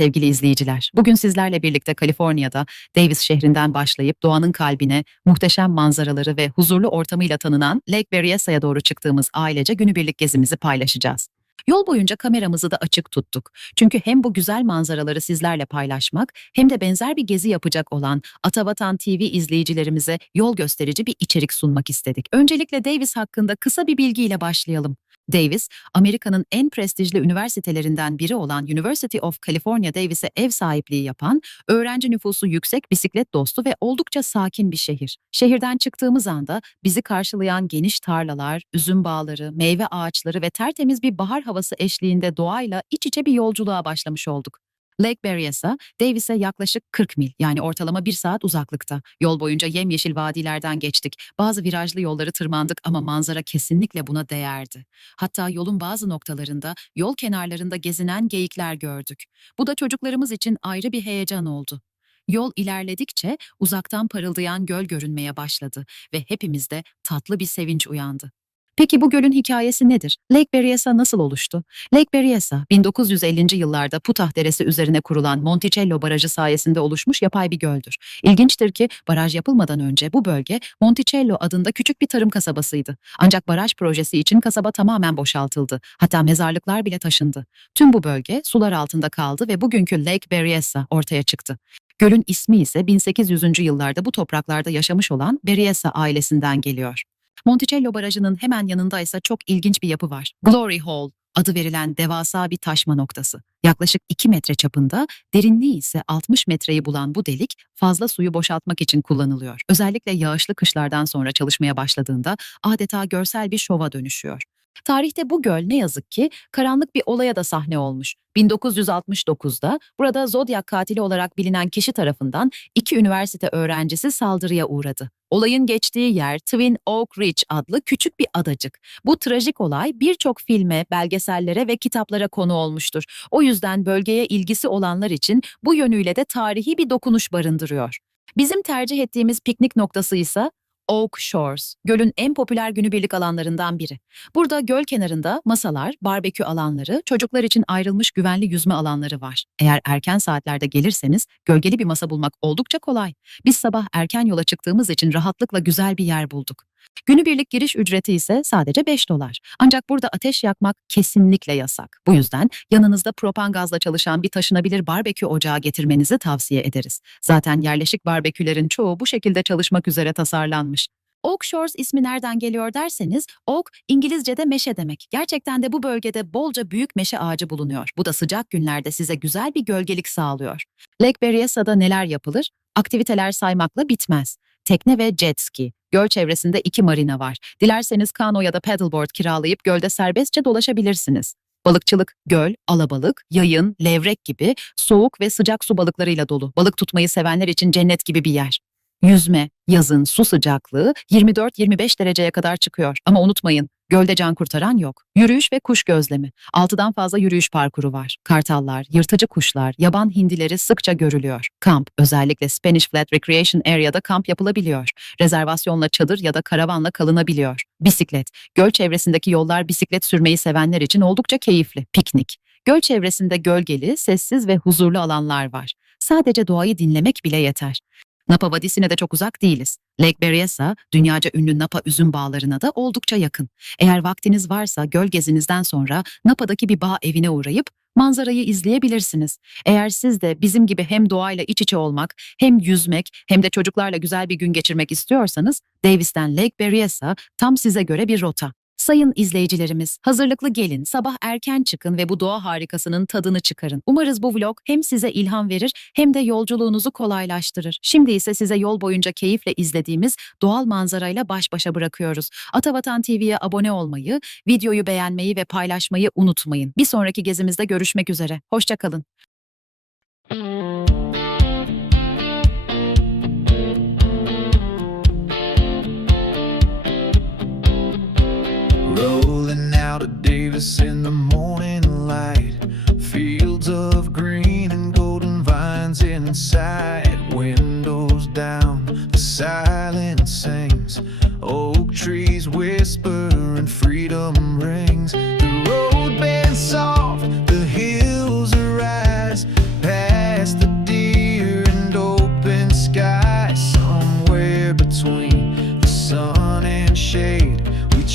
sevgili izleyiciler. Bugün sizlerle birlikte Kaliforniya'da Davis şehrinden başlayıp doğanın kalbine, muhteşem manzaraları ve huzurlu ortamıyla tanınan Lake Berryessa-a doğru çıktığımız ailece günübirlik gezimizi paylaşacağız. Yol boyunca kameramızı da açık tuttuk. Çünkü hem bu güzel manzaraları sizlerle paylaşmak hem de benzer bir gezi yapacak olan Atavatan TV izleyicilerimize yol gösterici bir içerik sunmak istedik. Öncelikle Davis hakkında kısa bir bilgiyle başlayalım. Davis, Amerika'nın en prestijli üniversitelerinden biri olan University of California Davis'e ev sahipliği yapan, öğrenci nüfusu yüksek, bisiklet dostu ve oldukça sakin bir şehir. Şehirden çıktığımız anda bizi karşılayan geniş tarlalar, üzüm bağları, meyve ağaçları ve tertemiz bir bahar havası eşliğinde doğayla iç içe bir yolculuğa başlamış olduk. Lake Berryessa, Davis'e yaklaşık 40 mil yani ortalama 1 saat uzaklıkta. Yol boyunca yemyeşil vadilerden geçtik. Bazı virajlı yolları tırmandık ama manzara kesinlikle buna değerdi. Hatta yolun bazı noktalarında, yol kenarlarında gezinen geyikler gördük. Bu da çocuklarımız için ayrı bir heyecan oldu. Yol ilerledikçe uzaktan parıldayan göl görünmeye başladı ve hepimizde tatlı bir sevinç uyandı. Peki bu gölün hikayesi nedir? Lake Berryessa nasıl oluştu? Lake Berryessa, 1950. yıllarda Putah Deresi üzerine kurulan Monticello Barajı sayesinde oluşmuş yapay bir göldür. İlginçtir ki baraj yapılmadan önce bu bölge Monticello adında küçük bir tarım kasabasıydı. Ancak baraj projesi için kasaba tamamen boşaltıldı. Hatta mezarlıklar bile taşındı. Tüm bu bölge sular altında kaldı ve bugünkü Lake Berryessa ortaya çıktı. Gölün ismi ise 1800. yıllarda bu topraklarda yaşamış olan Berryessa ailesinden geliyor. Monticello Barajı'nın hemen yanında ise çok ilginç bir yapı var. Glory Hole adı verilen devasa bir taşma noktası. Yaklaşık 2 metre çapında, derinliği ise 60 metreyi bulan bu delik fazla suyu boşaltmak için kullanılıyor. Özellikle yağışlı kışlardan sonra çalışmaya başladığında adeta görsel bir şova dönüşüyor. Tarihte bu göl ne yazık ki karanlık bir olaya da sahne olmuş. 1969'da burada Zodyak katili olarak bilinen kişi tarafından 2 üniversite öğrencisi saldırıya uğradı. Olayın geçtiği yer Twin Oak Ridge adlı küçük bir adacık. Bu trajik olay birçok filme, belgesellere ve kitaplara konu olmuştur. O yüzden bölgeye ilgisi olanlar için bu yönüyle de tarihi bir dokunuş barındırıyor. Bizim tercih ettiğimiz piknik noktası ise Oak Shores, gölün en popüler günübirlik alanlarından biri. Burada göl kenarında masalar, barbekü alanları, çocuklar için ayrılmış güvenli yüzme alanları var. Eğer erken saatlerde gelirseniz gölgeli bir masa bulmak oldukça kolay. Biz sabah erken yola çıktığımız için rahatlıkla güzel bir yer bulduk. Günübirlik giriş ücreti ise sadece $5. Ancak burada ateş yakmak kesinlikle yasak. Bu yüzden yanınızda propan gazla çalışan bir taşınabilir barbekü ocağı getirmenizi tavsiye ederiz. Zaten yerleşik barbekülerin çoğu bu şekilde çalışmak üzere tasarlanmış. Oak Shores ismi nereden geliyor derseniz, oak İngilizce'de meşe demek. Gerçekten de bu bölgede bolca büyük meşe ağacı bulunuyor. Bu da sıcak günlerde size güzel bir gölgelik sağlıyor. Lake Berryessa'da neler yapılır? Aktiviteler saymakla bitmez. Tekne ve jet ski. Göl çevresinde 2 marina var. Dilerseniz kano ya da paddleboard kiralayıp gölde serbestçe dolaşabilirsiniz. Balıkçılık, göl, alabalık, yayın, levrek gibi soğuk ve sıcak su balıklarıyla dolu. Balık tutmayı sevenler için cennet gibi bir yer. Yüzme, yazın su sıcaklığı 24-25 dereceye kadar çıkıyor. Ama unutmayın, gölde can kurtaran yok. Yürüyüş ve kuş gözlemi. 6'dan fazla yürüyüş parkuru var. Kartallar, yırtıcı kuşlar, yaban hindileri sıkça görülüyor. Kamp, özellikle Spanish Flat Recreation Area'da kamp yapılabiliyor. Rezervasyonla çadır ya da karavanla kalınabiliyor. Bisiklet, göl çevresindeki yollar bisiklet sürmeyi sevenler için oldukça keyifli. Piknik, göl çevresinde gölgeli, sessiz ve huzurlu alanlar var. Sadece doğayı dinlemek bile yeter. Napa Vadisi'ne de çok uzak değiliz. Lake Berryessa, dünyaca ünlü Napa üzüm bağlarına da oldukça yakın. Eğer vaktiniz varsa göl gezinizden sonra Napa'daki bir bağ evine uğrayıp manzarayı izleyebilirsiniz. Eğer siz de bizim gibi hem doğayla iç içe olmak, hem yüzmek, hem de çocuklarla güzel bir gün geçirmek istiyorsanız, Davis'ten Lake Berryessa tam size göre bir rota. Sayın izleyicilerimiz, hazırlıklı gelin, sabah erken çıkın ve bu doğa harikasının tadını çıkarın. Umarız bu vlog hem size ilham verir hem de yolculuğunuzu kolaylaştırır. Şimdi ise size yol boyunca keyifle izlediğimiz doğal manzarayla baş başa bırakıyoruz. Atavatan TV'ye abone olmayı, videoyu beğenmeyi ve paylaşmayı unutmayın. Bir sonraki gezimizde görüşmek üzere. Hoşça kalın. Rolling out of Davis in the morning light, fields of green and golden vines inside, windows down, the silence sings, oak trees whisper and freedom rings, the road bends soft, the hills arise,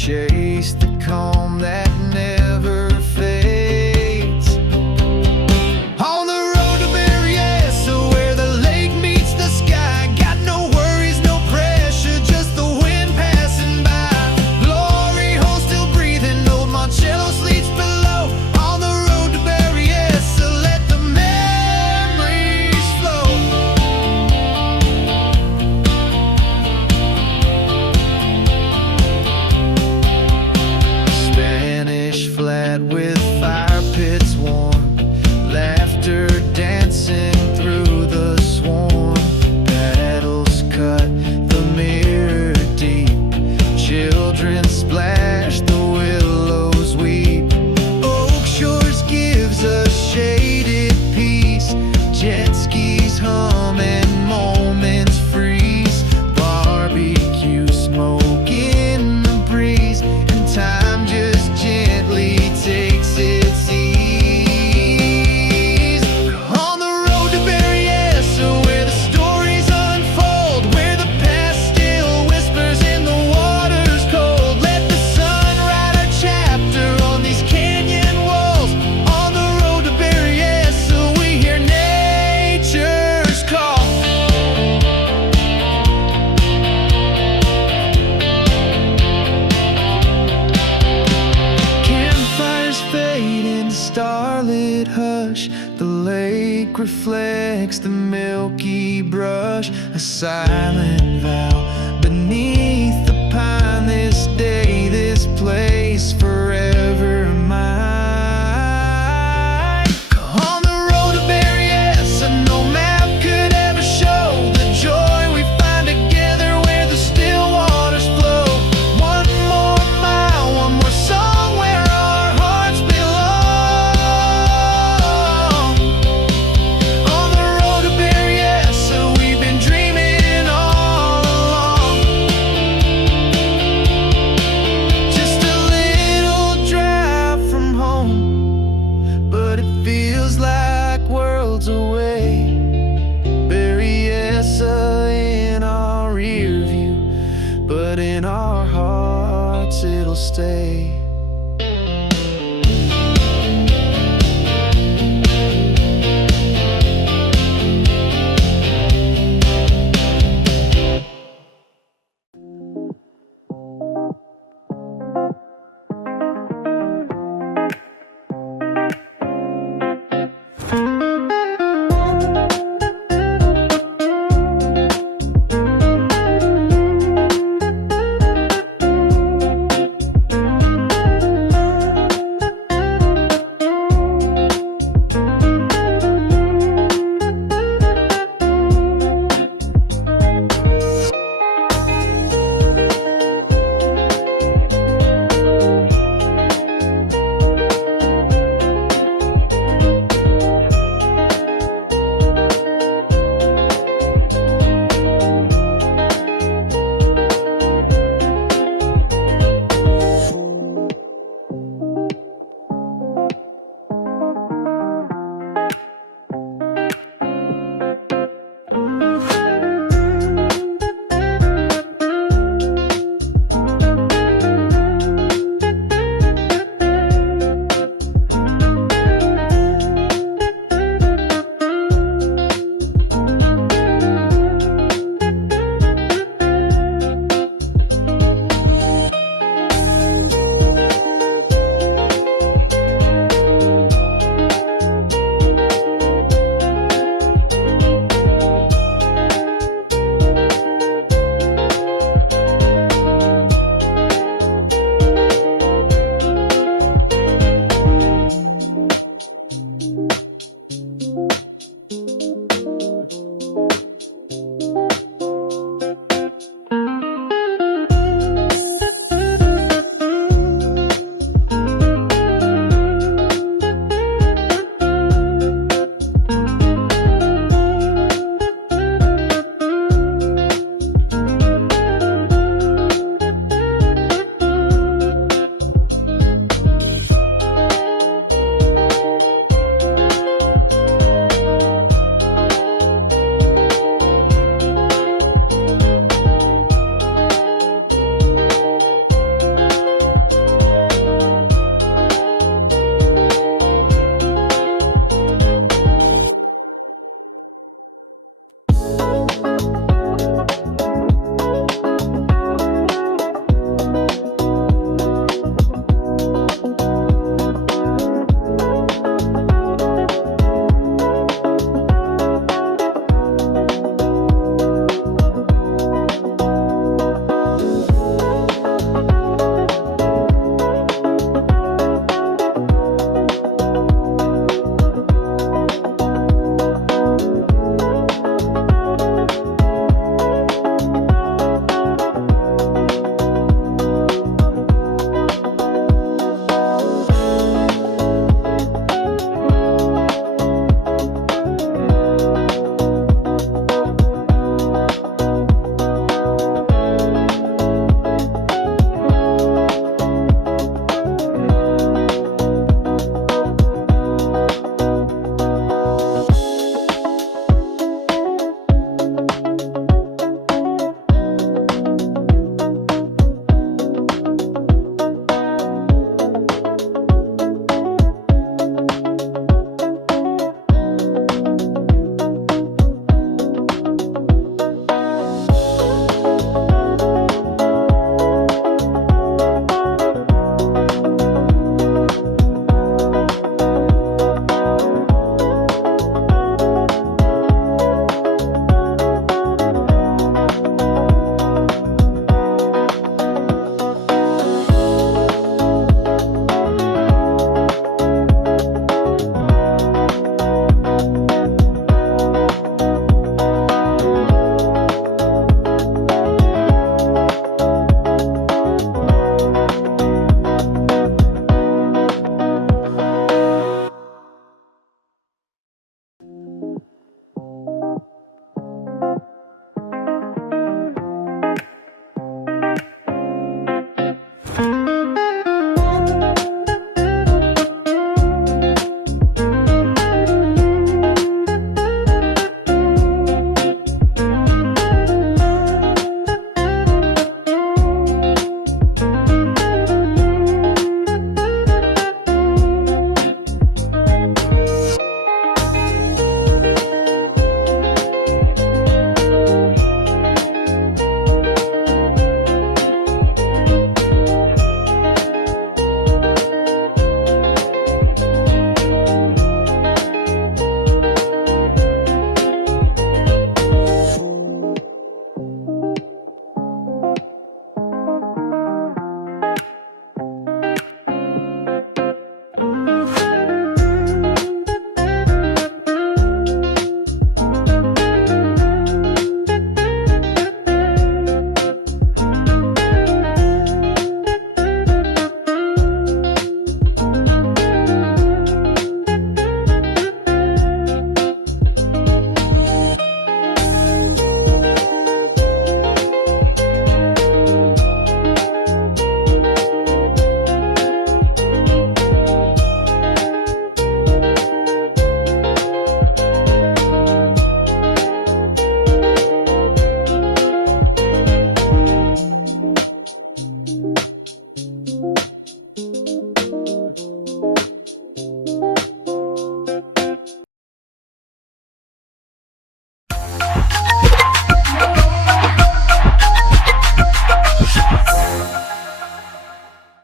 chase the calm that never fades. On the road to Berryessa, where the lake meets the sky, got no worries, no pressure, just the wind passing by. Glory hole still breathing, old Monticello sleeps below. On the road to Berryessa, let the memories flow. Spanish flat with fire pits warm, laughter dancing through the swarm. Paddles cut the mirror deep, children splash, the willows weep. Oak Shores gives us shaded peace, jet skis hum and moments freeze. Barbecue smoke in the breeze, and time just gently takes its ease. On the road to Berryessa, where the stories unfold, where the past still whispers in the water's cold. Let the sun write a chapter on these canyon walls. On the road to Berryessa, we hear nature's call. Campfires fade into starlit hush. The lake reflects the milky brush. A silent vow beneath the pine. This day, this place, forever mine. On the road to Berryessa, no map could ever show the joy we find together where the still waters flow. One more mile, one more song where our hearts belong. On the road to Berryessa, we've been dreaming all along. Just a little drive from home, but it feels like worlds away. Berryessa in our rear view, but in our hearts it'll stay.